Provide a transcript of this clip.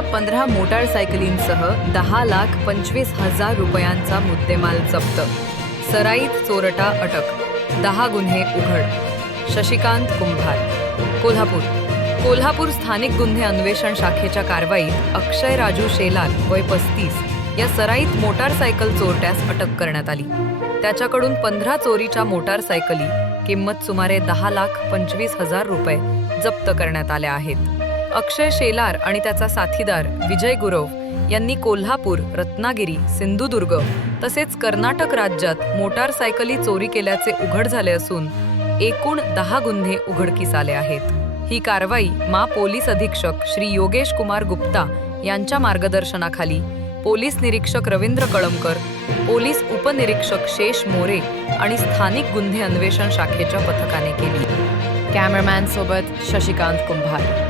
पंधरा मोटारसायकलींसह दहा लाख पंचवीस हजार रुपयांचा मुद्देमाल जप्त. सराईत चोरटा अटक. दहा गुन्हे उघड. शशिकांत कुंभार. कोल्हापूर. कोल्हापूर स्थानिक गुन्हे अन्वेषण शाखेच्या कारवाईत अक्षय राजू शेलार वय पस्तीस या सराईत मोटारसायकल चोरट्यास अटक करण्यात आली. त्याच्याकडून पंधरा चोरीच्या मोटारसायकली किंमत सुमारे दहा लाख पंचवीस हजार रुपये जप्त करण्यात आल्या आहेत. अक्षय शेलार आणि त्याचा साथीदार विजय गुरव यांनी कोल्हापूर रत्नागिरी सिंधुदुर्ग तसेच कर्नाटक राज्यात मोटारसायकली चोरी केल्याचे उघड झाले असून एकूण दहा गुन्हे उघडकीस आले आहेत. ही कारवाई मा पोलीस अधीक्षक श्री योगेश कुमार गुप्ता यांच्या मार्गदर्शनाखाली पोलीस निरीक्षक रवींद्र कळमकर पोलीस उपनिरीक्षक शेष मोरे आणि स्थानिक गुन्हे अन्वेषण शाखेच्या पथकाने केली. कॅमेरामॅन सोबत शशिकांत कुंभार.